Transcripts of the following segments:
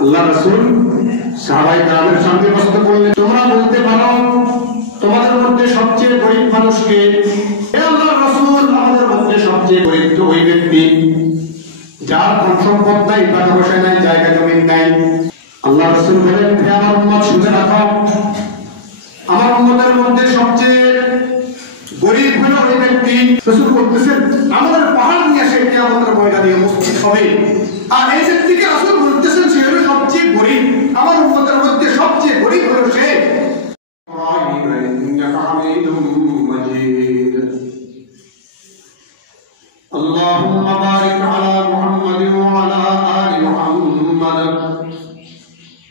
আল্লাহ রাসূল সাহাবায়ে কেরামের সামনে বসতে বললেন, তোমরা বলতে পারো তোমাদের মধ্যে সবচেয়ে গরীব মানুষ কে? হে আল্লাহর রাসূল, আমাদের মধ্যে সবচেয়ে গরীব তো ওই ব্যক্তি যার ধন সম্পদ নাই, টাকা পয়সা নাই, জায়গা জমি নাই। আল্লাহ রাসূল বলেন, হে আমার উম্মত, শুনে রাখো, আমার উম্মতের মধ্যে সবচেয়ে গরীব হলো ওই ব্যক্তি। রাসূল বলতেছেন, আমাদের পাহাড় নিয়ে এসে কিয়ামতের ময়দানে উপস্থিত হবে, আর এই ব্যক্তিকে রাসূল বলতেছেন সে হলো সবচেয়ে গরীব। আমার উম্মতের মধ্যে সবচেয়ে গরীব হলো সে। اللهم بارك على محمد وعلى آل محمد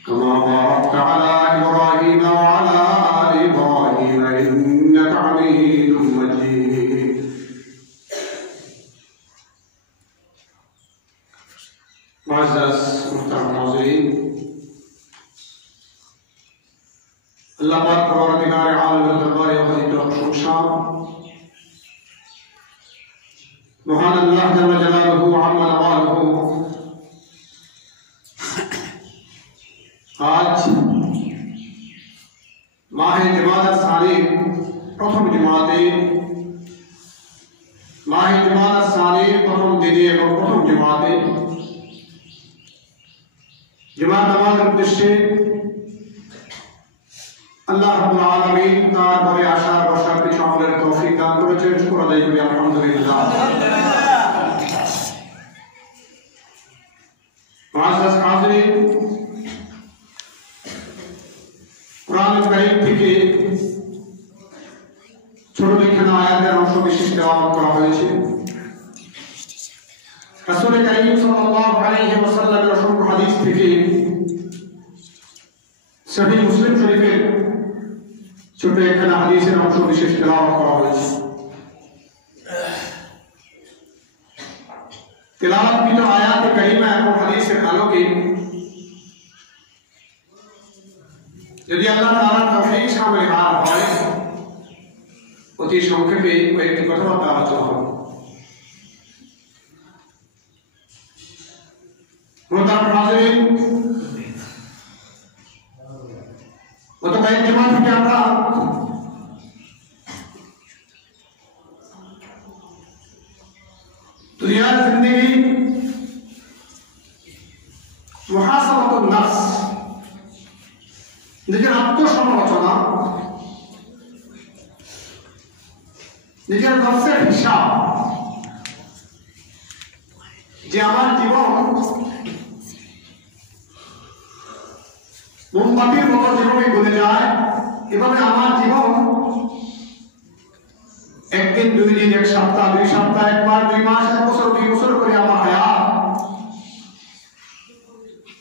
كما باركت على إبراهيم وعلى آل إبراهيم إنك حميد مجيد. معزز محترم ناظرین، اللہ پاک پروردگار عالم দরবার অগণিত প্রশংসা মহান আল্লাহ জাল্লা জালালুহু আম্মা নওয়ালুহু। আজ মাহে জুমাদাত সানির প্রথম জুমাতে, মাহে জুমাদাত সানির প্রথম দিনে এবং প্রথম জুমাতে জুমার নামাজের উদ্দেশ্যে আল্লাহ রাব্বুল আলামিন তার ঘরে আসার বসার কিছু আমলের তৌফিক দান করেছেন। শুকর আদায় করি আলহামদুলিল্লাহ। মুআজ্জাজ হাজিরিন, কোরআন কারীম থেকে ছোট লেখানো আয়াতের অংশ বিশেষ তেলাওয়াত করা হয়েছে। রাসূল কারীম সাল্লাল্লাহু আলাইহি ওয়াসাল্লামের অসংখ্য হাদিস থেকে সহিহ মুসলিম শরীফের ছোট একখানা হাদিসের অংশ বিশেষ তেলাওয়াত করা হয়েছে। তেলাওয়াতকৃত আয়াত কারিমা এবং হাদিসের আলোকে যদি আল্লাহ তাআলার তৌফিক শামিল হয়, অতি সংক্ষেপে কয়েকটি কথাবার্তা আলোচনা হবে। মোহতারাম হাজিরিন, গত কয়েক জুমা থেকে আমরা দুনিয়ার জিন্দেগি, মুহাসাবাতুন নাফস, নিজের আত্মসমালোচনা, নিজের নফসের হিসাব, যে আমার জীবন মোমবাতির মতো যেভাবে গলে যায়, এভাবে আমার জীবন একদিন, দুই দিন, এক সপ্তাহ, দুই সপ্তাহ, এক মাস, দুই মাস, এক বছর, দুই বছর করে আমার হায়াত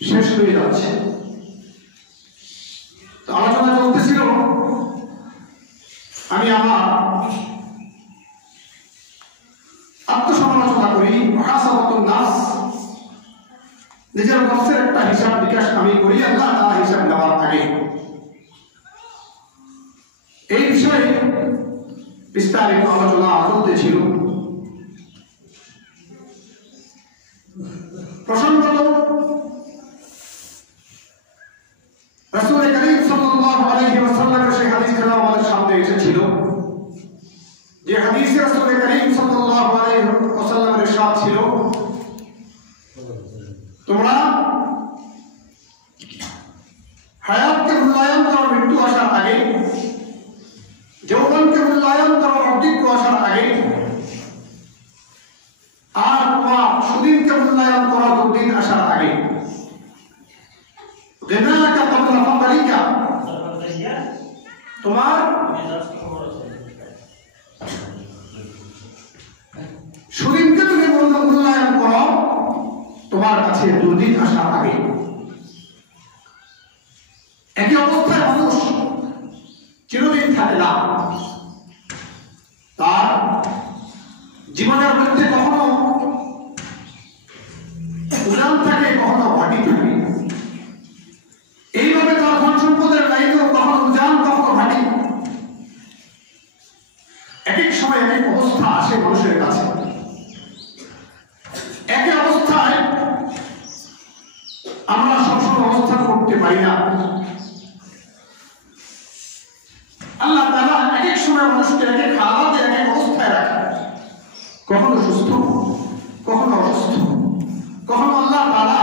শেষ হয়ে যাচ্ছে। তো আলোচনা চলতেছিল, আমি আমার আত্মসমালোচনা করি, মুহাসাবাতুন নাফস, নিজের নফসের একটা হিসাব বিকাশ আমি করি আল্লাহ তাআলা হিসাব নেওয়ার আগে। এই বিষয়ে বিস্তারিত আলোচনা চলতেছিল। প্রসঙ্গত রাসূল কারীম সাল্লাল্লাহু আলাইহি ওয়াসাল্লামের সেই হাদিসটা আমাদের সামনে এসেছিল, যে হাদিসে রাসূল কারীম সাল্লাল্লাহু আলাইহি ওয়াসাল্লামের ইরশাদ ছিল, তোমরা হায়াতকে মূল্যায়ন করো মৃত্যু আসার আগে, যৌবনকে মূল্যায়ন করো অবৃদ্ধ আসার আগে, আর তোমার সুদিনকে মূল্যায়ন করো দুর্দিন আসার আগে। গিনাকা ক্বাবলা ফাকরিকা, তোমার সুদিনকে তুমি মূল্যায়ন করো তোমার কাছে দুর্দিন আসার আগে। একই অবস্থায় মানুষ চিরদিন থাকে না, তার জীবনের মধ্যে কখনো উজান থাকে, কখনো ঘাটি থাকে। এইভাবে তার ধন সম্পদের লাইনেও কখনো উজান, কখনো ঘাটি। এক এক সময় এক এক অবস্থা আসে মানুষের কাছে। একই অবস্থায় আমরা সবসময় অবস্থান করতে পারি না। আল্লাহ তাআলা এক এক সময় মানুষকে এক এক হালাতে এক এক অবস্থায় রাখে, কখনো সুস্থ, কখনো অসুস্থ, কখনো আল্লাহ তাআলা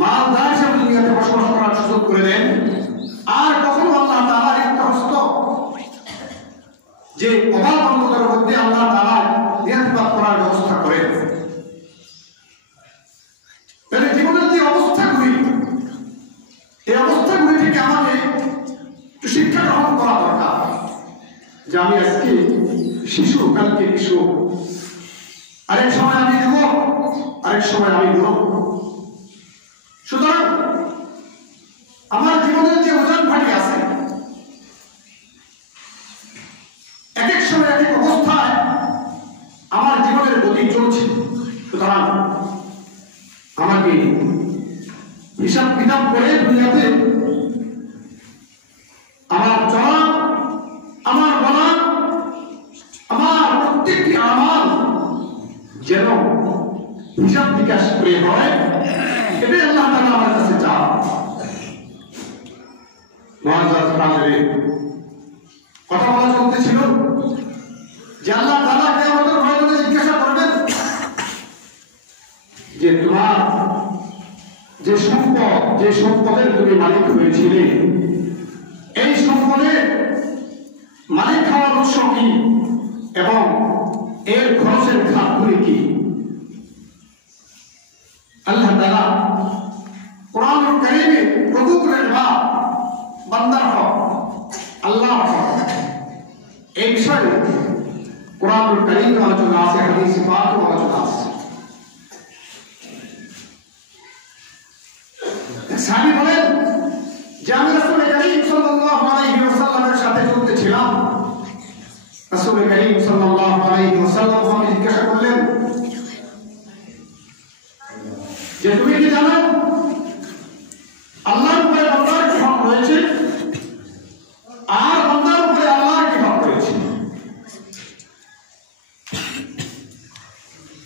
মালদার হিসেবে দুনিয়াতে বসবাস করার সুযোগ করে দেন, আর কখনো আল্লাহ তাআলা একটা হস্ত যে অভাব অন্তরের মধ্যে আল্লাহ তাআলা নিয়ামত করার ব্যবস্থা করেন। তাহলে জীবনের যে অবস্থাগুলি, এই অবস্থাগুলি থেকে আমাকে একটু শিক্ষা গ্রহণ করা দরকার যে আমি আজকে শিশু, কালকে কিশোর, আরেক সময় আমি যুবক, আরেক সময় আমি বুড়ো। সুতরাং আমার জীবনের যে ওজন ভাটি আছে, এক এক সময় এক এক অবস্থায় আমার জীবনের গতি চলছে। সুতরাং আমাকে হিসাব কিতাব করে দুনিয়াতে আমার চলা, আমার বলা, আমার প্রত্যেকটি আমাল যেন হিসাব বিকাশ করে হয়, এটাই আল্লাহ তাআলা আমার কাছে চান। কথা বলা চলতেছিল যে আল্লাহ তাআলা কিয়ামতের ময়দানে জিজ্ঞাসা করবেন যে তোমার যে সম্পদ, যে সম্পদের তুমি মালিক হয়েছিলে, এই সম্পদের মালিক হওয়ার উৎস কি এবং এর খরচের খাতগুলি কি? আল্লাহ তাআলা কোরআনুল কারীমে প্রভুকুলের ভাব, বান্দার হক, আল্লাহর হক, এই বিষয়ে কোরআনুল কারীমে আলোচনা আছে, হাদিস পাকে আলোচনা আছে। সাহাবী বলেন যে আমি রাসূল করিম সাল্লাল্লাহু আলাইহি ওয়াসাল্লামের সাথে চলতেছিলাম। রাসূল করিম সাল্লাল্লাহু আলাইহি ওয়াসাল্লাম আমাকে জিজ্ঞাসা করলেন যে তুমি কি জানো আল্লাহর উপরে বান্দার কি হক রয়েছে আর বান্দার উপরে আল্লাহর কি হক রয়েছে?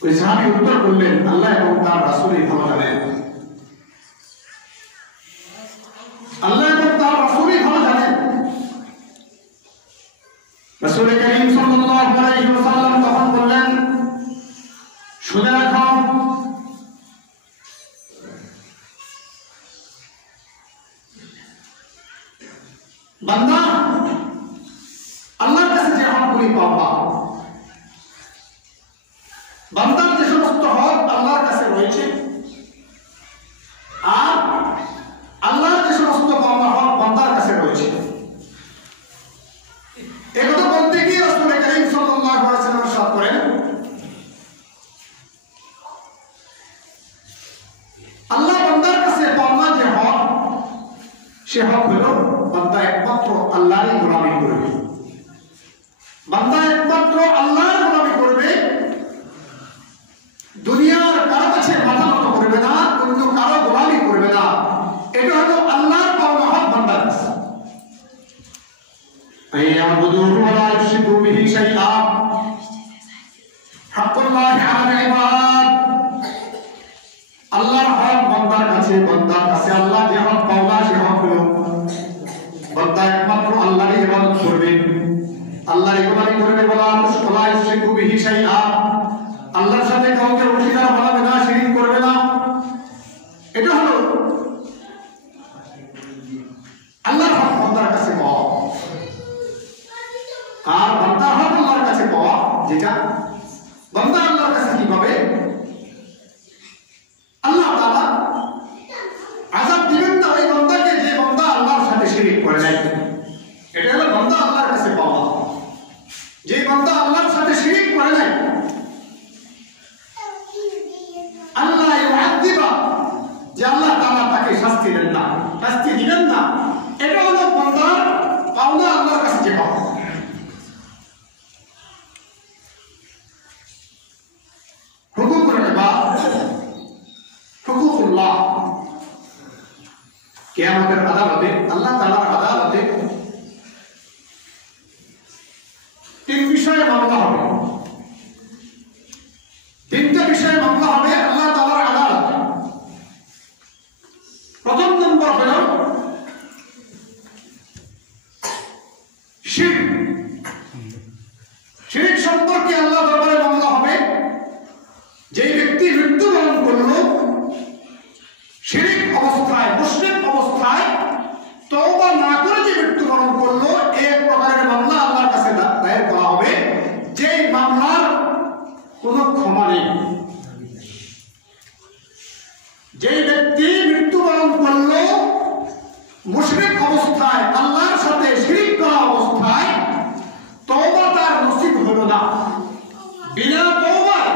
ওই সাহাবী উত্তর করলেন, আল্লাহ এবং তার রাসূলই ভালো জানেন। আল্লাহ এবং তার রাসূলই ভালো জানেন। রাসূল করিম সাল্লাল্লাহু আলাইহি ওয়াসাল্লাম তখন বললেন, শুনে রাখো, বান্দা আল্লাহর কাছে যে হকগুলি পাবা, বান্দার যে সমস্ত হক আল্লাহর কাছে রয়েছে, আর আল্লাহর যে সমস্ত পাওয়া হক বান্দার কাছে রয়েছে, এগুলো বলতে গিয়ে রাসূল করিম সাল্লাল্লাহু আলাইহি ওয়াসাল্লাম ইরশাদ করেন, আল্লাহ বান্দার কাছে পাওয়া যে হক, সে হক হলো বান্দা একমাত্র আল্লাহরই গোলামি করবে। বান্দা একমাত্র আল্লাহর গোলামি করবে, দুনিয়ার কারো কাছে মাথা নত করবে না, অন্য কারো গোলামি করবে না। এটা হলো আল্লাহর পাওয়া হক বান্দার কাছে। আইয়াবুদুহু ওয়া লা ইউশরিকু বিহি শাইআ, হাক্কুল্লাহি আলাল ইবাদ। আল্লাহর হক বান্দার কাছে, বান্দার কাছে আল্লাহ যে হক পাওয়া, সে হক হলো বান্দা একমাত্র আল্লাহরই ইবাদত করবে, আল্লাহর গোলামি করবে। ওয়া লা ইউশরিকু বিহি শাইআ, আল্লাহর সাথে কাউকে অংশীদার বানাবে না, শিরিক করবে না। এটা হলো আল্লাহর হক বান্দার কাছে পাওয়া। আর বান্দার হক আল্লাহর কাছে পাওয়া, যেটা বান্দা আল্লাহর কাছে কি পাবে? আল্লাহ তাআলা আযাব দিবেন না ওই বান্দাকে যে বান্দা আল্লাহর সাথে শিরিক করে নাই। এটা হলো বান্দা আল্লাহর কাছে পাওয়া। যে বান্দা আল্লাহর সাথে শিরিক করে নাই, আল্লাহ ইউআযিবা, যে আল্লাহ তাআলা তাকে শাস্তি দেন না, শাস্তি দিবেন না, এটা হলো বান্দার পাওনা, আল্লাহর কাছে যে পাওয়া। হুকুকুল ইবাদ, হুকুকুল্লাহ, কিয়ামতের আদালতে, আল্লাহ তাআলার আদালতে তিন বিষয়ে মামলা হবে। তিনটা বিষয়ে মামলা হবে আল্লাহ তাআলার আদালতে। নম্বর হল শিরক। শিরক সম্পর্কে আল্লাহ দরবারে মামলা হবে যে ব্যক্তি মৃত্যুবরণ করল শিরক অবস্থায়, মুশরিক অবস্থায়, তওবা না করে যে মৃত্যুবরণ করলো, এক প্রকারের মামলা আল্লাহর কাছে দায়ের করা হবে, যে মামলার কোনো ক্ষমা নেই। যে ব্যক্তি মৃত্যুবরণ করলো মুশরিক অবস্থায়, আল্লাহর সাথে শিরক করা অবস্থায়, তওবা তার নসিব হলো না, বিনা তওবায়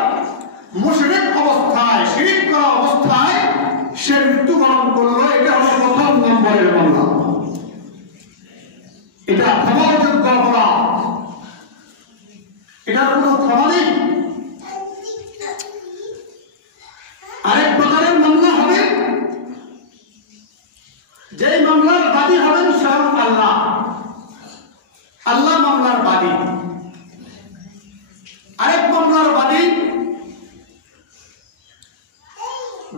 মুশরিক অবস্থায়, শিরক করা অবস্থায় সে মৃত্যুবরণ করলো, এটা হলো প্রথম নম্বরের মামলা। এটা ক্ষমাযোগ্য অপরাধ, এটার কোনো ক্ষমা নেই। আরেক প্রকারের মামলা হবে যে মামলার বাদী হবেন স্বয়ং আল্লাহ, আল্লাহ মামলার বাদী। আরেক মামলার বাদী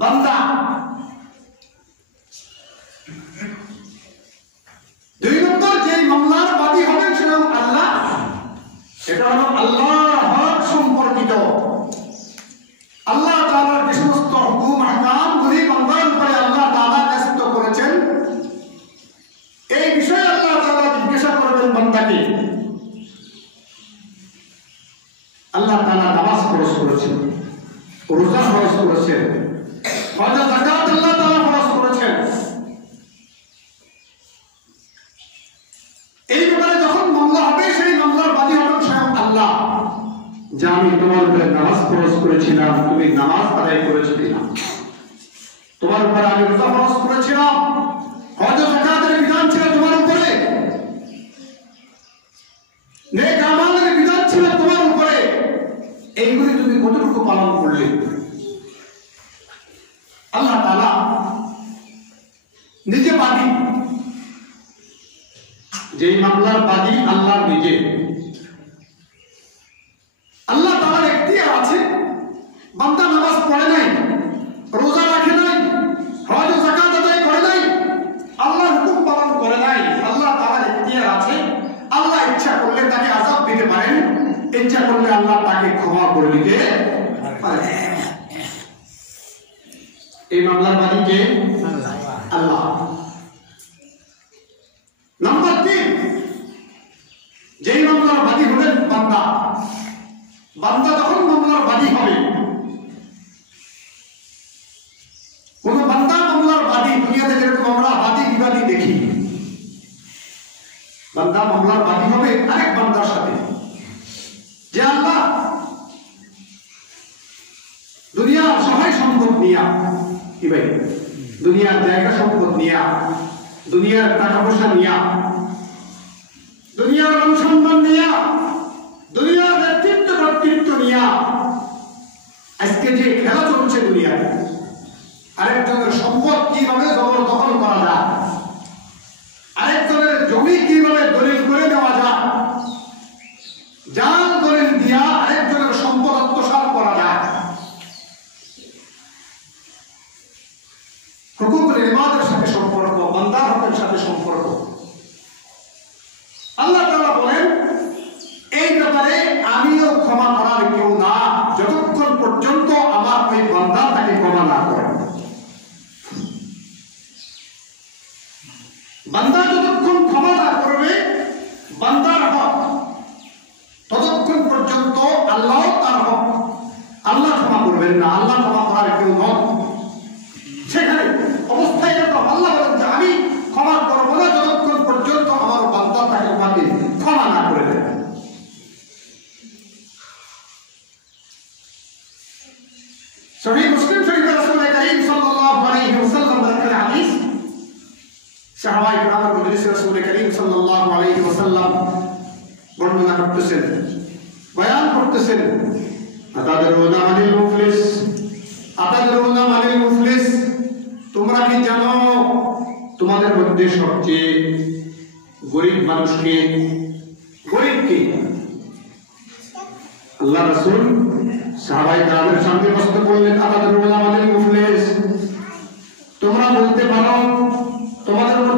বান্দা। দুই নম্বর যে মামলার বাদী হবেন স্বয়ং আল্লাহ, এটা হলো আল্লাহ সম্পর্কিত। আল্লাহ তাআলার যে সমস্ত হুকুম আহকামগুলি বান্দার উপরে আল্লাহ তাআলা ন্যস্ত করেছেন, এই বিষয়ে আল্লাহ তাআলা জিজ্ঞাসা করবেন বান্দাকে। আল্লাহ তাআলা নামাজ ফরজ করেছেন, রোজা ফরজ করেছেন, হজ যাকাত আল্লাহ তাআলা ফরজ করেছেন। এই ব্যাপারে যখন মামলা হবে, সেই মামলার বাদী হবেন স্বয়ং আল্লাহ, যে আমি তোমার উপরে নামাজ ফরজ করেছিলাম, তুমি নামাজ আদায় করেছো কিনা, তোমার উপরে আমি রোজা ফরজ করেছিলাম, হজ যাকাতের বিধান ছিল তোমার উপরে, নেক আমালের বিধান ছিল তোমার উপরে, এইগুলি তুমি কতটুকু পালন করলে। আল্লাহ তাআলা নিজে বাদী, যেই মামলার বাদী আল্লাহ নিজে। আল্লাহ তাআলার এখতিয়ার আছে, বান্দা নামাজ পড়ে নাই, রোজা রাখে নাই, হজ যাকাত আদায় করে নাই, আল্লাহর হুকুম পালন করে নাই, আল্লাহ তাআলার এখতিয়ার আছে। আল্লাহ ইচ্ছা করলে তাকে আযাব দিতে পারেন, ইচ্ছা করলে আল্লাহ তাকে ক্ষমা করে দিতে পারেন। এই মামলার বাদী কে? আল্লাহ। নাম্বার 3, যেই মামলার বাদী হলেন বান্দা। বান্দা যখন মামলার বাদী হবে, কোন বান্দা মামলার বাদী, দুনিয়াতে যেরকম আমরা বাদী বিবাদী দেখি, বান্দা মামলার বাদী হবে আরেক বান্দার সাথে, যে আল্লাহ দুনিয়ার সহায় সম্পদ নিয়া, কি ভাই, দুনিয়ার জায়গা সম্পদ নিয়া, দুনিয়ার টাকা পয়সা নিয়া, দুনিয়ার মান সম্মান নিয়া, দুনিয়ার ব্যক্তিত্ব কর্তৃত্ব নিয়া, আজকে যে খেলা চলছে দুনিয়াতে, আরেকজনের সম্পদ কিভাবে জবরদখল করা যায়, আরেকজনের জমি কিভাবে দলিল করে দেওয়া যায়, জাল দলিল দিয়া আরেকজনের সম্পদ আত্মসাৎ করা যায়, হুকুকুল ইবাদের সাথে সম্পর্ক, বান্দার হকের সাথে সম্পর্ক। আল্লাহ তাআলা বলেন, এই ব্যাপারে আমিও ক্ষমা করার কেউ না, যতক্ষণ পর্যন্ত আমার ওই বান্দা তাকে ক্ষমা না করে। বান্দা যতক্ষণ ক্ষমা না করবে বান্দার হক, ততক্ষণ পর্যন্ত আল্লাহ তার হক আল্লাহ ক্ষমা করবেন না, আল্লাহ ক্ষমা করার কেউ নন। সেখানে অবস্থায় আল্লাহ বলেন যে আমি ক্ষমা করবো না যতক্ষণ পর্যন্ত আমার বান্দা তাকে আমাকে ক্ষমা না করে দেবে। সহিহ মুসলিম শরীফে রাসূল করিম সাল্লাল্লাহু আলাইহি ওয়াসাল্লাম বলেন হাদিস, সাহাবায়ে কেরাম মজলিসে রাসূল করিম সাল্লাল্লাহু আলাইহি ওয়াসাল্লাম বর্ণনা করতেছেন, বয়ান করতেছেন, আতাদরুনা মানিল মুফলিস, আতাদরুনা মানিল মুফলিস, তোমরা কি জানো তোমাদের মধ্যে সবচেয়ে গরিব মানুষকে? গরিব কে? আল্লাহ রাসূল সাহাবায়ে কেরামের সামনে প্রশ্ন করলেন, আতাদরুনা মানিল মুফলিস, তোমরা বলতে পারো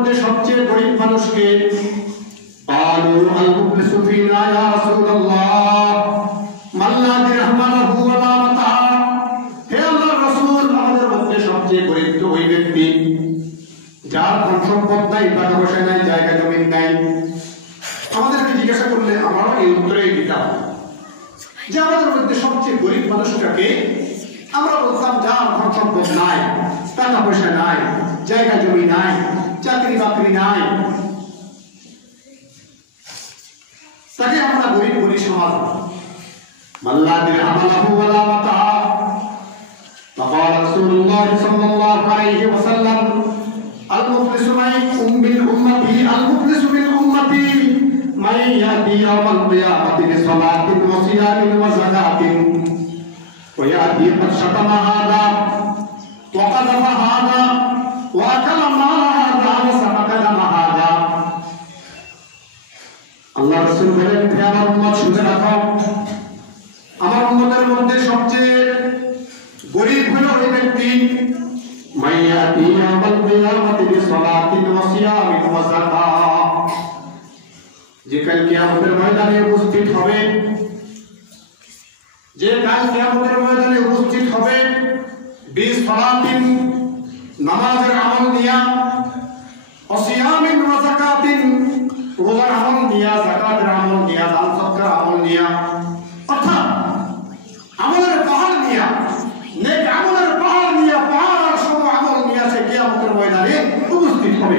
মধ্যে সবচেয়ে গরিব মানুষকে قالوا المفلس فينا يا رسول الله من لا درهم له ولا متاع হে আল্লাহর রাসূল আমাদের মধ্যে সবচেয়ে গরিব তো ওই ব্যক্তি যার ধন সম্পদ নাই, টাকা পয়সা নাই, জায়গা জমি নাই। আমাদেরকে জিজ্ঞাসা করলে আমরাও এই উত্তরেই দিতাম যে আমাদের মধ্যে সবচেয়ে গরিব মানুষটাকে আমরা বলতাম যার ধন সম্পদ নাই, টাকা পয়সা নাই, জায়গা জমি নাই, চাকরি বাকরি নাই, তাকে আমরা গরিব বলি সমাজ। মাল্লা দিরহাম লাহু ওয়ালা মাতা فقال رسول الله صلى الله عليه وسلم المفلس من أمتي المفلس من أمتي من يأتي يوم القيامة بصلاة وصيام وزكاة ويأتي قد شتم هذا وقذف هذا وأكل مال هذا وسفك دم هذا আল্লাহ রাসূল বলেন, হে আমার উম্মত শুনে রাখো, আমার উম্মতের মধ্যে সবচেয়ে গরিব হলো ওই ব্যক্তি মাইয়াতি ইয়াউমাল কিয়ামাতি বিসসালাতিন ওয়া সিয়ামিন ওয়া যাকাত, যে কাল কিয়ামতের ময়দানে উপস্থিত হবে, যে কাল কিয়ামতের ময়দানে উপস্থিত হবে বিসসালাতিন নামাজের আমল নিয়া, ওয়া সিয়ামিন ওয়া যাকাতিন রোজার আমল নিয়া, যাকাতের আমল নিয়া, দান সদকার আমল নিয়া, অর্থাৎ আমলের পাহাড় নিয়া, নেক আমলের পাহাড় নিয়া, পাহাড় সম আমল নিয়া সে কিয়ামতের ময়দানে উপস্থিত হবে।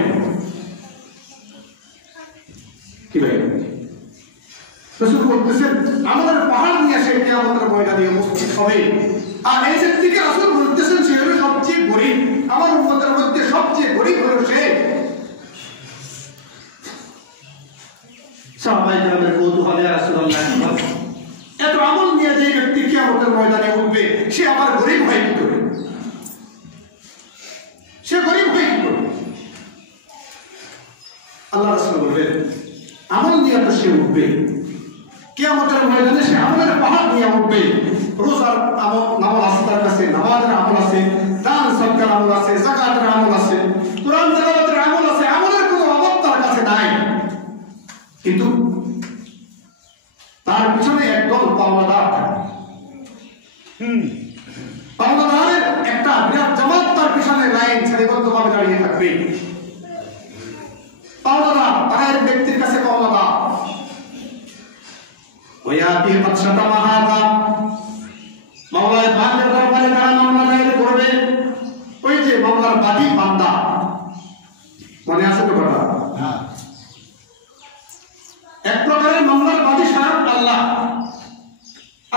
কি ভাই রাসূল বলতেছেন আমলের পাহাড় নিয়া সে কিয়ামতের ময়দানে উপস্থিত হবে। আর এই ব্যক্তিকে রাসূল বলতেছেন সে হলো সবচেয়ে গরিব, আমার উম্মতের মধ্যে সবচেয়ে গরিব হলো সে। সাহাবায়ে কেরামের কৌতূহলে রাসূলুল্লাহ এত আমল নিয়ে যে ব্যক্তি কিয়ামতের ময়দানে উঠবে সে আবার গরিব হয় কি করে? সে গরিব হয় কি করে? আল্লাহ রাসূল বললেন আমল নিয়ে তো সে উঠবে কিয়ামতের ময়দানে, সে আমলের পাহাড় নিয়ে উঠবে। রোজার আমল আছে তার কাছে, নামাজের আমল আছে, দান সদকার আমল আছে, যাকাতের আমল আছে, কুরআন তেলাওয়াতের আমল আছে, আমলের কোনো অভাব তার কাছে নাই। কিন্তু তার পিছনে একদল পাওনাদার থাকে, পাওনাদারের একটা বিরাট জামাত তার পিছনে লাইন সারিবদ্ধভাবে দাঁড়িয়ে থাকবে। পাওনাদার তারা এক ব্যক্তির কাছে পাওনাদার, ওয়ায়াতি কদ শাতামা হাযা, মাওলানা পাকের দরবারে তারা মামলা দায়ের করবে। ওই যে মামলার বাদী বান্দা, মনে আছে তো কথা? হ্যাঁ, এক প্রকারের মামলার বাদী স্বয়ং আল্লাহ।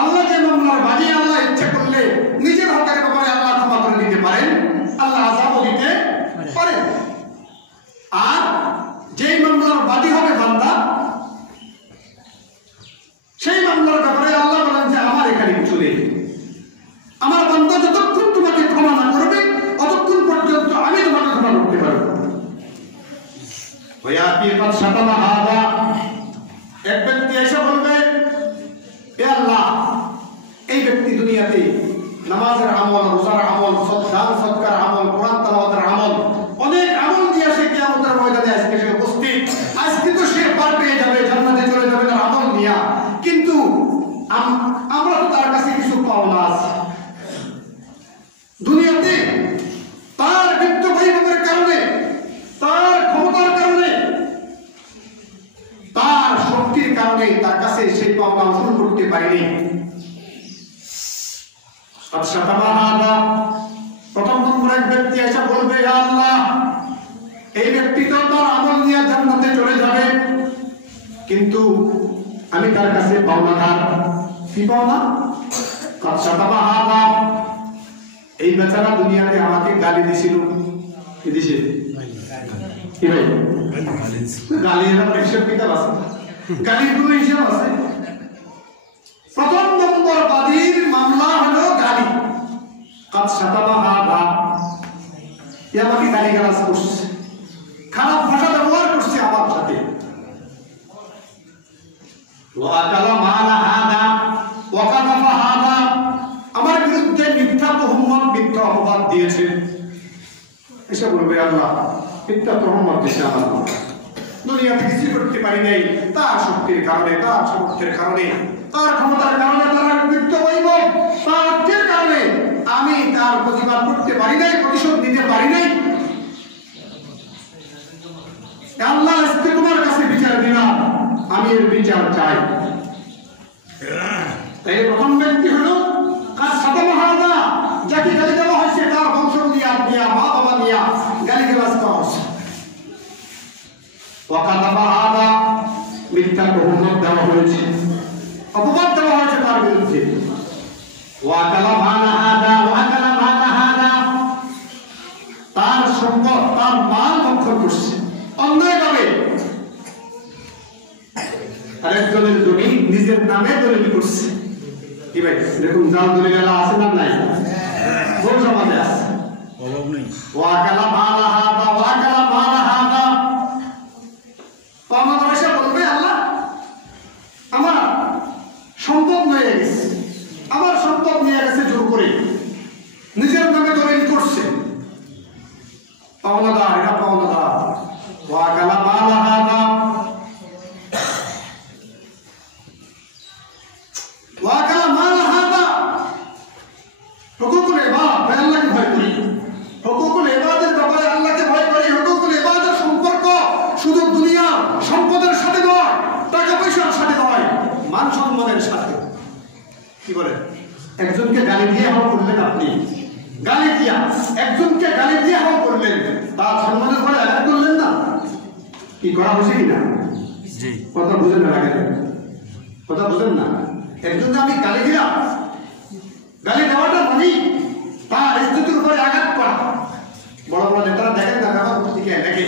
আল্লাহ যে মামলার বাদী, আল্লাহ ইচ্ছা করলে নিজের হাতের ব্যাপারে আল্লাহ ক্ষমা করে দিতে পারেন, আল্লাহ আযাবও দিতে পারেন। আর যেই মামলার বাদী হবে বান্দা, সেই মামলার ব্যাপারে আল্লাহ বলেন যে আমার এখানে চলে, আমার বান্দা যতক্ষণ তোমাকে ক্ষমা না করবে ততক্ষণ পর্যন্ত আমি তোমাকে ক্ষমা করতে পারবো। ওয়ায়াতি কদ শাতামা হাযা, এক ব্যক্তি এসে বলবে, হে আল্লাহ এই ব্যক্তি দুনিয়াতে নামাজের আমল, রোজার আমল, দান সদকার আমল, কুরআন তেলাওয়াতের আমল, অনেক আমল দিয়ে সে কিয়ামতের ময়দানে আজকে সে উপস্থিত। আজকে তো সে পার পেয়ে যাবে, জান্নাতে চলে যাবে তার আমল নিয়া, কিন্তু আমরা তো তার কাছে কিছু পাওনা আছে। দুনিয়াতে তার বিত্ত বৈভবের কারণে, তার ক্ষমতার কারণে, তার শক্তির কারণে তার কাছে সেই পাওনা অর্জন করতে পারেনি। প্রথম নম্বর এক ব্যক্তি এসে বলবে, হে আল্লাহ এই ব্যক্তি তো তার আমল নিয়ে জান্নাতে চলে যাবে, কিন্তু আমি তার কাছে পাওনাদার। কি পাওনা? এই বেচারা দুনিয়াতে আমাকে গালি দিছিল। কি দিছে? কি ভাই গালির হিসাব কিতাব আছে, গালির কোনো হিসাব আছে। প্রথম নম্বর বাদীর মামলা হলো গালি। আমাকে গালিগালাজ করছে, খারাপ ভাষা ব্যবহার করছে আমার সাথে। আমার বিরুদ্ধে মিথ্যা তহমত, মিথ্যা অপবাদ দিয়েছে। এসে বলবে আল্লাহ মিথ্যা তহমত দিছে আমার দুনিয়াতে কিছু করতে পারি নাই, তার শক্তির কারণে, তার সামর্থ্যের কারণে, তার ক্ষমতার কারণে, তার মৃত্যু হইব, তার অর্থের কারণে আমি তার প্রতিবাদ করতে পারি নাই, প্রতিশোধ দিতে পারি নাই। আল্লাহ আজকে তোমার কাছে বিচার দিলাম, আমি এর বিচার চাই। তাই প্রথম ব্যক্তি হলো কার সাথে মহাদা, যাকে গালি দেওয়া হয়েছে, তার বংশ নিয়া মা বাবা নিয়া গালি গালাজ করা হয়েছে। ওয়াকাদাবাহাদা, মিথ্যা তহমত দেওয়া হয়েছে, অপবাদ দেওয়া হয়েছে তার বিরুদ্ধে। ওয়াকালাবাহাদা, তার সম্পদ, তার মাল দখল করছে অন্যায়ভাবে। আরেকজনের জমি নিজের নামে দলিল করছে। কি ভাই, এরকম জাল দলিল আছে না নাই? কোন সমাজে আছে? অভাব নেই। ওয়াকালাবাহাদা, পাওনা পয়সা বলবে আল্লাহ আমার সম্পদ নিয়ে গেছে, আমার সম্পদ নিয়ে গেছে জোর করে, নিজের নামে দলিল করছে। পাওনাদার, এরা পাওনাদার। ওয়াকালাবাহাদা, হুকুকুল ইবাদ, আল্লাহকে ভয় করি। হুকুকুল ইবাদের ব্যাপারে আল্লাহকে ভয় করি। হুকুকুল ইবাদের সম্পর্ক শুধু দুনিয়া সম্পদের সাথে নয়, টাকা পয়সার সাথে নয়, মান সম্মানের সাথে। কি বলেন? একজনকে গালি দিয়ে হাও করলেন, আপনি গালি দিয়া একজনকে গালি দিয়ে হাও করলেন, তার সম্মানের পরে আঘাত করলেন না? কি করা হয়েছে কিনা? কথা বুঝেন না, লাগে কথা বুঝেন না। একজনকে আমি গালি দিলাম, গালি দেওয়াটা মানি তার ইজ্জতের উপরে আঘাত করা। বড় বড় নেতারা দেখেন না, ব্যাপার দিকে দেখে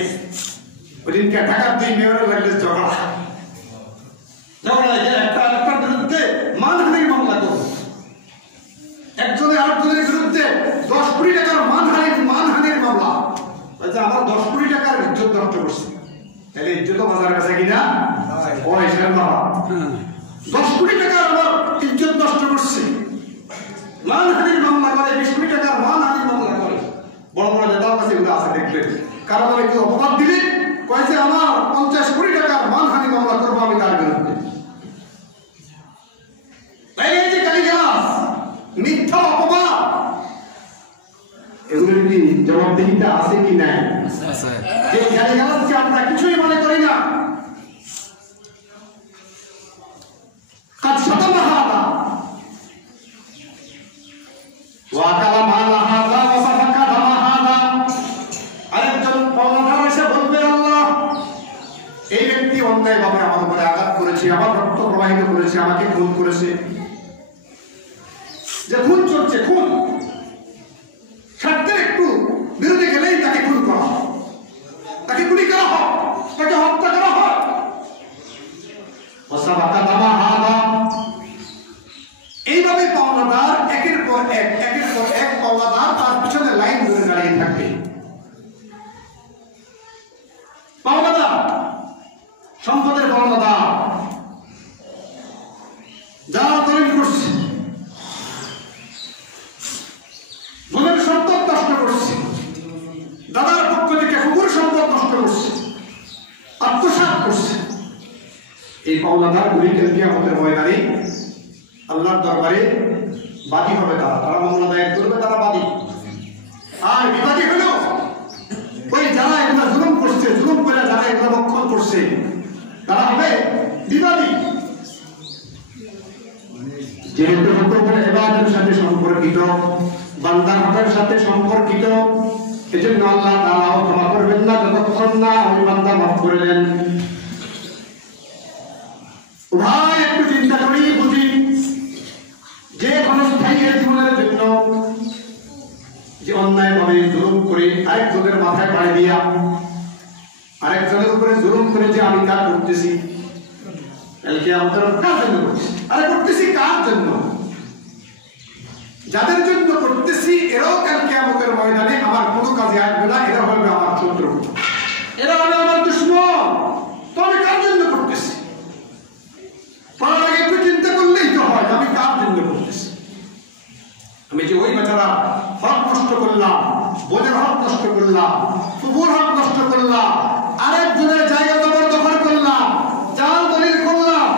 ওই দিনকে টাকার দিয়ে মেয়রের লাগলে ঝগড়া একটা বিরুদ্ধে মানহানির মামলা করবে, একজনের আরেকজনের বিরুদ্ধে 10 কোটি টাকার মানহানির মামলা। আমার 10 কোটি টাকার ইজ্জত নষ্ট করছে, তাহলে ইজ্জত বাজার কাছে কিনা ওই সেরকম 10 কোটি টাকার আমার ইজ্জত নষ্ট করছে, মানহানির মামলা করে, 20 কোটি টাকার মানহানির মামলা করে। বড় বড় নেতার কাছে এগুলো আছে দেখবেন। কারণ আমি একটু অপবাদ দিলে কয় যে আমার 50 কোটি টাকার মানহানি মামলা করবো আমি তার বিরুদ্ধে। তাই এই যে গালিগালাজ, মিথ্যা অপবাদ, এগুলোর কি জবাবদিহিতা আছে কি নাই? যে গালিগালাজকে আমরা কিছুই মনে করি না। কাদ সাতামাহাদা ওয়াকালামাহাদা ওয়াসাফাকা দামাহাদা, আরেকজন পাওনাদার এসে বলবে আল্লাহ এই ব্যক্তি অন্যায়ভাবে আমার উপরে আঘাত করেছে, আমার রক্ত প্রবাহিত করেছে, আমাকে খুন করেছে। যে খুন চলছে, খুন স্বার্থের একটু বিরোধী গেলেই তাকে খুন করা হয়, তাকে গুলি করা হয়, তাকে হত্যা করা হয়। এইভাবে পাওনাদার একের পর এক পাওনাদার তার পিছনে লাইন ধরে দাঁড়িয়ে থাকবে। পাওনাদার, সম্পদের পাওনাদার, যারা দলিল করছে, বোনের সম্পদ নষ্ট করছে, দাদার পক্ষ থেকে কুকুর সম্পদ নষ্ট করছে, আত্মসাৎ করছে, এই পাওনাদার গুলি কিয়ামতের ময়দানে আল্লাহর দরবারে বাদী হবে। তারা মামলা দায়ের করবে, তারা বাদী। আর বিবাদী হলো ওই যারা এগুলা জুলুম করছে, জুলুম করে যারা এগুলা রক্ষণ করছে, তারা হবে বিবাদী। যেহেতু হুকুমের ইবাদতের সাথে সম্পর্কিত, বান্দার হকের সাথে সম্পর্কিত, এজন্য আল্লাহ তাআলাও ক্ষমা করবেন না যতক্ষণ না ওই বান্দা মাফ করে দেন। ভাই একটু চিন্তা করি, বুঝি যে ক্ষণস্থায়ী জীবনের জন্য যে অন্যায়ভাবে জুলুম করে আরেকজনের মাথায় পাড়ি দিয়া আরেকজনের উপরে জুলুম করে যে আমি তা করতেছি, কালকে আমাদের কার জন্য করছি? আরে করতেছি কার জন্য? যাদের জন্য করতেছি এরাও কালকে আমাদের ময়দানে আমার কোনো কাজে আসবে না, এরা হবে আমার শত্রু, এরা হবে আমার দুশমন। তো আমি কার জন্য করতেছি? আগে একটু চিন্তা করলেই তো হয় আমি কার জন্য করতেছি। আমি যে ওই বেচারা হক নষ্ট করলাম, বোনের হক নষ্ট করলাম, করলাম, আরেকজনের জায়গা জবরদখল করলাম, জাল দলিল করলাম,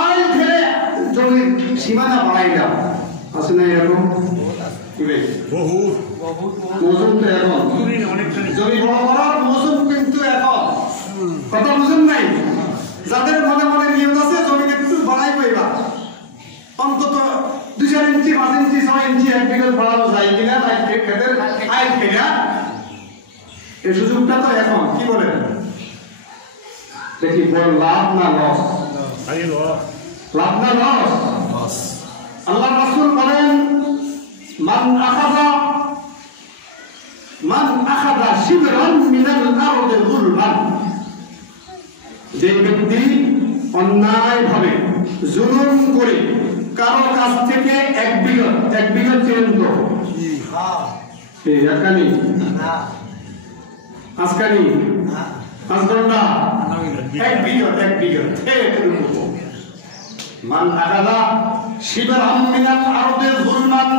আইন ফেলে জমির সীমানা বাড়াইলাম। আছে না এরকম? মৌসুম তো এখন জমি বড় করার মৌসুম কিন্তু এখন কথা বুঝুন নাই। যাদের মনে মনে নিয়ত আছে জমি একটু বাড়াই পাইবা, অন্তত 2-4 ইঞ্চি 5 ইঞ্চি 6 ইঞ্চি 1 বিঘা বাড়ানো যায় কিনা, খেতের আইন ফেরা এই সুযোগটা তো এখন। কি বলেন দেখি, বল লাভ না লস? লাভ না লস? আল্লাহ রাসূল বলেন, মান আখাযা শিবরান মিনাল আরদি যুলমান, যে ব্যক্তি অন্যায়ভাবে জুলুম করে কারো কাছ থেকে 1 বিঘা চেন তো একানি আজকানি 5 ঘন্টা 1 বিঘা মান আখাযা শিবরান মিনাল আরদি যুলমান,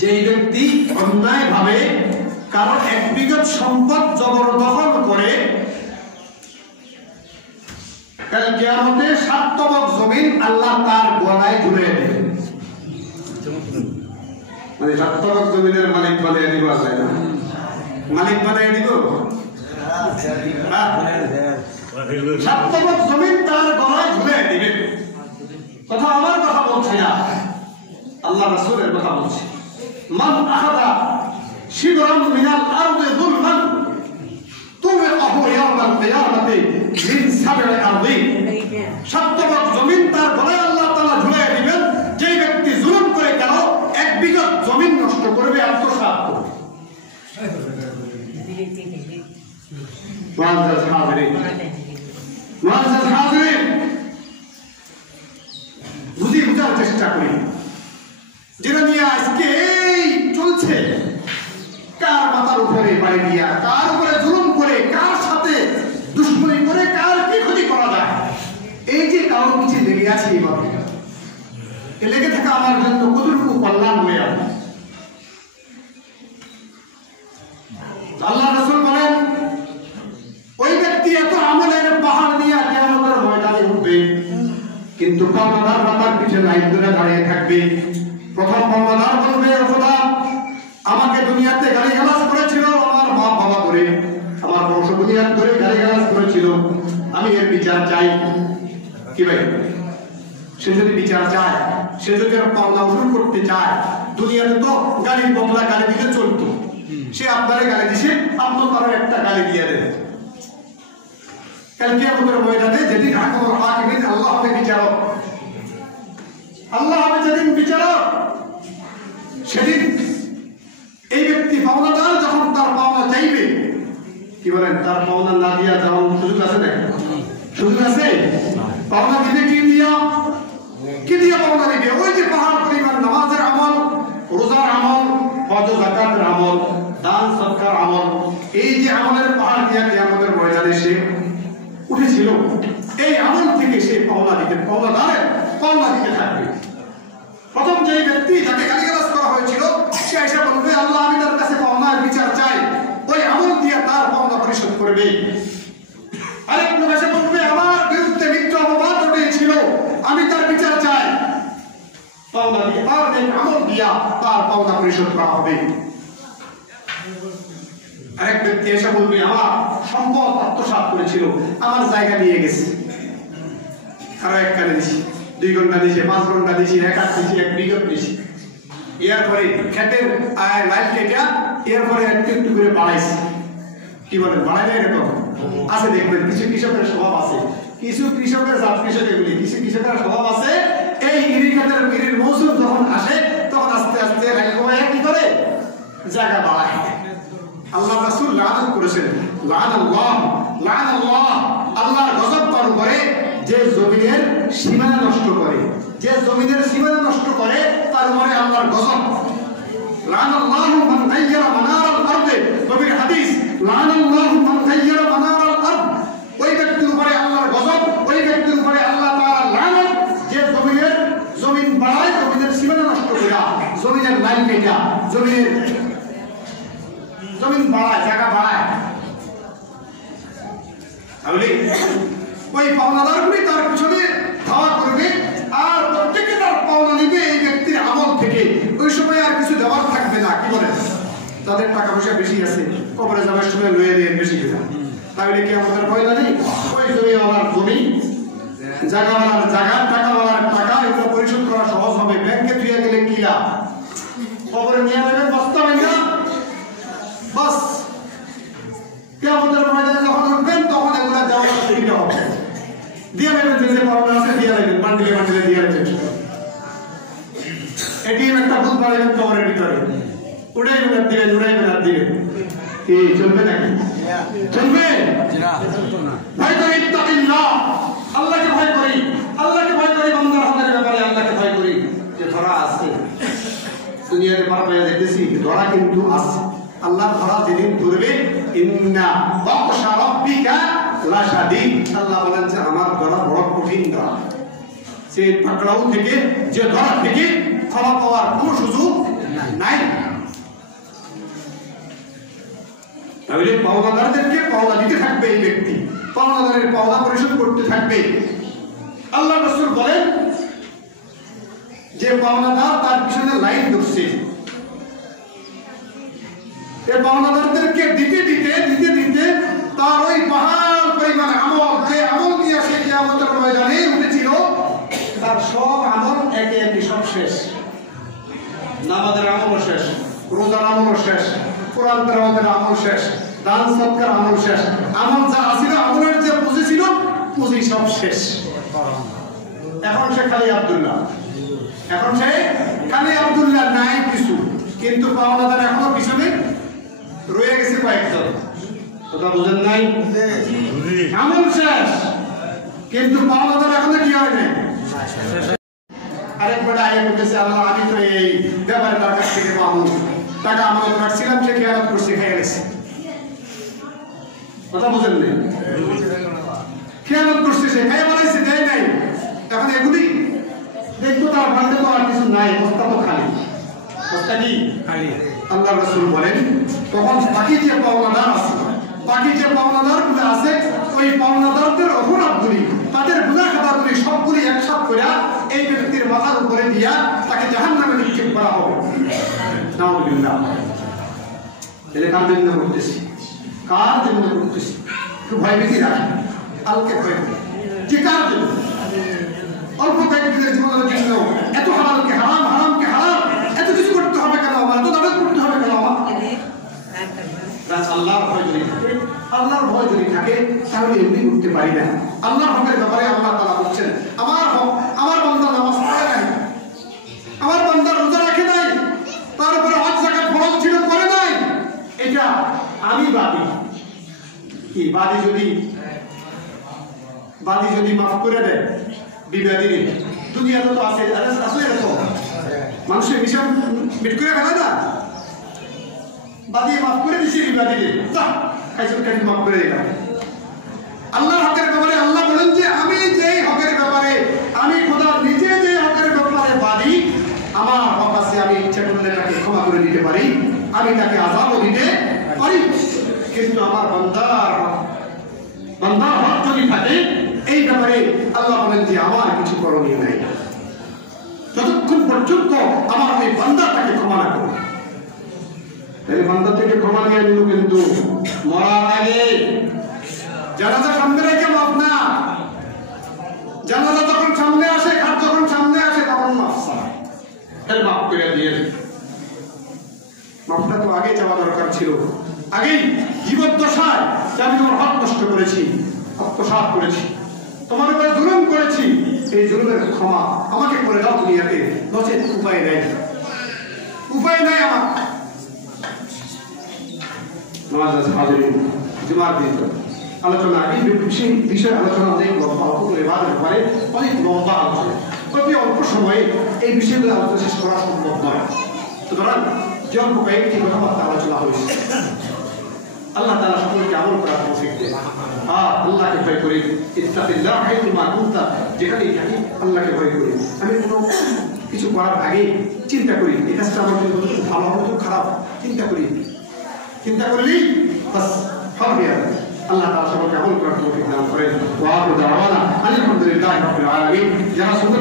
যে ব্যক্তি অন্যায়ভাবে কারো 1 বিঘা সম্পদ জবরদখল করে কাল কিয়ামতে 7 তবক জমিন আল্লাহ তার গলায় ঝুলিয়ে দেবে। মানে 7 তবক জমিনের মালিক বানিয়ে দিব, আছে না? মালিক বানিয়ে দিব। 7 তবক জমিন তার গলায় ঝুলিয়ে দিবে। কথা আমার কথা বলছি না, আল্লাহ রাসূলের কথা বলছি। মান আখাযা শিবরান মিনাল আরদি যুলমান তুবিআহু ইয়াওমাল কিয়ামাতি মিন 7 আরদি, 7 তবক জমিন তার গলায় আল্লাহ তাআলা ঝুলিয়ে দিবেন। যে ব্যক্তি জুলুম করে কারো 1 বিঘা জমিন নষ্ট করবে, আত্মসাৎ করবে। মুআজ্জাজ হাজিরিন, বুঝার চেষ্টা করি যেটা নিয়ে আজকে এই চলছে। কার মাথার উপরে বাড়ি দিয়া, কার উপরে জুলুম করে, কার সাথে দুশ্মনী করে, কার কি ক্ষতি করা যায়, এই যে কারো কিছু লেগে আছে এইভাবে, এ লেগে থাকা আমার জন্য কতটুকু কল্যাণ হয়ে আছে। আল্লাহ রাসূল বলেন, ওই ব্যক্তি এত আমলের পাহাড় নিয়ে কিয়ামতের ময়দানে উঠবে, কিন্তু পাওনাদার মাথার পিছে লাইন ধরে দাঁড়িয়ে থাকবে। প্রথম পাওনাদার বলবে, খোদা আমাকে দুনিয়াতে গালিগালাজ করেছিল, আমার মা বাবা ধরে, আমার বংশ বুনিয়াদ ধরে গালিগালাজ করেছিল, আমি এর বিচার চাই। কি ভাই, সে যদি বিচার চায়, সে যদি পাওনা উসুল করতে চায়, দুনিয়াতে তো গালির বদলা গালি দিলে চলতো। সে আপনারে গালি দিছে, আপনি তারও একটা গালি দিয়ে দেন। কাল কিয়ামতের ময়দানে যেদিন হাকিমুল হাকিমিন, আল্লাহ হবে বিচারক, আল্লাহ হবে যেদিন বিচারক, সেদিন এই ব্যক্তি পাওনাদার যখন তার পাওনা চাইবে, কি বলেন, তার পাওনা না দিয়া যাওয়ার সুযোগ আছে না? সুযোগ আছে? পাওনা দিবে কি দিয়া? কি দিয়া পাওনা দিবে? ওই যে পাহাড় পরিমাণ নামাজের আমল, রোজার আমল, হজ যাকাতের আমল, দান সদকার আমল, এই যে আমলের পাহাড় দিয়া কিয়ামতের ময়দানে সে উঠেছিল, এই আমল থেকে সে পাওনা দিতে, পাওনাদারের পাওনা দিতে থাকবে। প্রথম যে ব্যক্তি যাকে গালিগালাজ করা হয়েছিল, সে এসে বলবে, আল্লাহ আমি তার কাছে পাওনার বিচার চাই, ওই আমল দিয়ে তার পাওনা পরিশোধ করবে। আরেক লোক এসে বলবে, আমার বিরুদ্ধে মিথ্যা অপবাদ রটিয়েছিল, আমি তার বিচার চাই, পাওনা দিয়ে, তার আমল দিয়া তার পাওনা পরিশোধ করা হবে। আরেক ব্যক্তি এসে বলবে, আমার সম্পদ আত্মসাৎ করেছিল, আমার জায়গা নিয়ে গেছে, আরো এক কানে দিছি, 2 ঘন্টা দিছি, 5 ঘন্টা দিছি, 1 হাত দিছি, 1 বিঘা দিছি, এরপরে খেতের লাইন কেটে এরপরে একটু একটু করে বাড়াইছি। কি বলেন, বাড়াই না? এরকম আছে, দেখবেন কিছু কৃষকের স্বভাব আছে, কিছু কৃষকের জাত কৃষক, এগুলি কিছু কৃষকের স্বভাব আছে, এই ইরিগেটের ইরির মৌসুম যখন আসে তখন আস্তে আস্তে লাইন কমায় কি করে, জায়গা বাড়ায়। আল্লাহ রাসূল লানত করেছেন, লানাল্লাহ, আল্লাহর গজব পান করে যে জমিনের সীমানা নষ্ট করে, যে জমিনের সীমানা নষ্ট করে তার উপরে আল্লাহর গজব। লানাল্লাহু মান গায়্যারা মানারাল আরদি, নবীর হাদিস, লানাল্লাহু মান গায়্যারা মানারাল আরদ, ওই ব্যক্তির উপরে আল্লাহর গজব, ওই ব্যক্তির উপরে আল্লাহ তাআলার লানত যে জমিন বাড়ায়, জমিনের সীমানা নষ্ট করে, জমিনের লাইন কেটে, জমিন বাড়ায়, জায়গা বাড়ায়, তাহলে ওই পাওনাদারগুলি তার পিছনে ধাওয়া করবে আর প্রত্যেকে তার পাওনা নিবে এই ব্যক্তির আমল থেকে। ওই সময় আর কিছু দেওয়ার থাকবে না। কি বলে, তাদের টাকা পয়সা বেশি আছে, কবরে যাওয়ার সময় লয়ে দিয়ে বেশি দেবে, তাহলে কি আমাদের পয়সা নেই? ওই জমিওয়ালার জমি, জায়গাওয়ালার জায়গা, টাকাওয়ালার টাকা, এগুলো পরিশোধ করা সহজ হবে। ব্যাংকে ধুয়ে গেলে কি লাভ? কবরে নিয়ে নেবেন বস্তা ভাঙা, বাস কিয়ামতের ময়দানে যখন উঠবেন তখন এগুলা দেওয়া দিতে হবে। দিয়ে নেবেন, যে পাওনা আছে দিয়ে নেবেন, বান্ডিলে বান্ডিলে দিয়ে নেবেন। এটিএম একটা ভুল পাবেন কবরের ভিতরে, উড়াই বেড়ার দিবেন, উড়াই বেড়ার দিবেন, কি চলবে নাকি? চলবে না। ভয় করি ইত্তাকিল্লাহ, আল্লাহকে ভয় করি, আল্লাহকে ভয় করি। বান্দার হকের ব্যাপারে আল্লাহকে ভয় করি। যে ধরা আছে দুনিয়াতে পার পেয়ে দেখতেছি, ধরা কিন্তু আছে। আল্লাহ ধরা যেদিন ধরবে, ইন্না বাতশা রাব্বিকা লাশাদীদ, আল্লাহ বলেন যে আমার ধরা বড় কঠিন ধরা। সেই পাকড়াও থেকে, যে ধরা থেকে ক্ষমা পাওয়ার কোনো সুযোগ নাই। তাহলে পাওনাদারদেরকে পাওনা দিতে থাকবে এই ব্যক্তি, পাওনাদারের পাওনা পরিশোধ করতে থাকবে। আল্লাহ রাসূল বলেন যে পাওনাদার তার পিছনে লাইন ধরছে, এই পাওনাদারদেরকে দিতে দিতে দিতে দিতে তার ওই পাহাড় পরিমাণ আমল, যে আমল দিয়ে সে কিয়ামতের ময়দানে উঠেছিল, তার সব আমল একে একে সব শেষ। নামাজের আমল শেষ, রোজার আমল শেষ, কোরআন তেলাওয়াতের আমল শেষ, দান সদকার আমল শেষ, আমল যা আছিল, আমলের যে পুঁজি ছিল, পুঁজি সব শেষ। এখন সে খালি আব্দুল্লাহ, এখন সে খালি আব্দুল্লাহ, নাই কিছু। কিন্তু পাওনাদার এখনো পিছনে রয়ে গেছে কয়েকজন। কথা বুঝেন নাই? আমল শেষ কিন্তু পাওনাদার এখনো কি হয় নাই। আরেক বেটা আগে বলতেছে, আল্লাহ আমি তো এই ব্যাপারে তার কাছ থেকে পাবো, টাকা আমাদের রাখছিলাম, সে খেয়ালত করছে, খেয়ে গেছে। কথা বুঝেন নাই? খেয়ালত করছে, সে খেয়ে বলাইছে, দেয় নাই। এখন এগুলি দেখবো তার ভান্ডে তো আর কিছু নাই, বস্তা তো খালি। বস্তা কি খালি? আল্লাহ রাসূল বলেন তখন বাকি যে পাওনাদার আছে, বাকি যে পাওনাদার গুলো আছে, ওই পাওনাদারদের অপরাধগুলি, তাদের গুনাহ খাতাগুলি সবগুলি একসাথে করে এই ব্যক্তির মাথার উপরে দিয়া তাকে জাহান্নামে নিক্ষেপ করা হবে। নাউযুবিল্লাহ। এলে কার জন্য করতেছি? কার জন্য করতেছি? একটু ভয় ভীতি রাখি, আল্লাহকে ভয় করি। যে কার জন্য? অল্প কয়েকদিনের জীবনের জন্য এত হালালকে হারাম, হারামকে হালাল, এত কিছু করতে হবে কেন আমার? এত দাবি করতে হবে কেন আমার? আল্লাহর ভয় যদি থাকে, আল্লাহর ভয় যদি থাকে, তাহলে এমনি করতে পারি না। আল্লাহর হকের ব্যাপারে আল্লাহ তাআলা বলছেন, আমার হক, আমার বান্দা নামাজ পড়ে নাই, আমার বান্দা রোজা রাখে নাই, তার উপরে হজ যাকাত ফরজ ছিল করে নাই, এটা আমি বাদী। কি বাদী যদি মাফ করে দেয় বিবাদী, দুনিয়াতে তো আছে, আসলে এরকম মানুষের হিসাব মিট করে ফেলে না, বাদী মাফ করে দিচ্ছে বিবাদীকে, খাইছে মাফ করে দিলাম। আল্লাহর হকের ব্যাপারে আল্লাহ বলেন যে আমি যেই হকের ব্যাপারে, আমি খোদা নিজে যে হকের ব্যাপারে বাদী, আমার হক আছে, আমি ইচ্ছা করলে তাকে ক্ষমা করে দিতে পারি, আমি তাকে আযাবও দিতে পারি। কিন্তু আমার বান্দার হক যদি থাকে, এই ব্যাপারে আল্লাহ বলেন যে আমার কিছু করণীয় নাই, যতক্ষণ পর্যন্ত আমার ওই বান্দাটাকে ক্ষমা না করবে। এই বান্দা থেকে ক্ষমা নিয়ে নিল, কিন্তু মরার আগে জানাজা সামনে রেখে মাফ না। জানাজা যখন সামনে আসে, আর যখন সামনে আসে তখন মাফ চায়, মাফ করে দিয়ে। মাফটা তো আগে যাওয়া দরকার ছিল, আগেই জীবদ্দশায় আমি তোমার হক নষ্ট করেছি, আত্মসাৎ করেছি, তোমার উপরে জুলুম করেছি, এই জুলুমের ক্ষমা আমাকে করে দাও দুনিয়াতে, নচেত উপায় নাই, উপায় নাই আমার। জুমার দিন আলোচনা, এই বিষয়ে আলোচনা অনেক লম্বা, অনেক লম্বা আলোচনা, অতি অল্প সময়ে এই বিষয়গুলো আলোচনা শেষ করা সম্ভব নয়। সুতরাং যে অল্প কয়েকটি কথাবার্তা আলোচনা হয়েছে, আল্লাহ তাআলা সকলকে আমল করার তৌফিক দেন। আল্লাহকে ভয় করি, ইত্তাকিল্লাহ হাইথুমা কুনতা, যেখানেই থাকি আল্লাহকে ভয় করি। আমি কোনো কিছু করার আগে চিন্তা করি, এই কাজটা আমার জন্য ভালো হবে তো খারাপ, চিন্তা করি। চিন্তা করলি বাস সব হয়ে যাবে। আল্লাহ তাআলা সকলকে আমল করার তৌফিক দান করেন। ওয়া আখিরু দাওয়ানা আলহামদুলিল্লাহি রাব্বিল আলামিন। যারা সুন্দর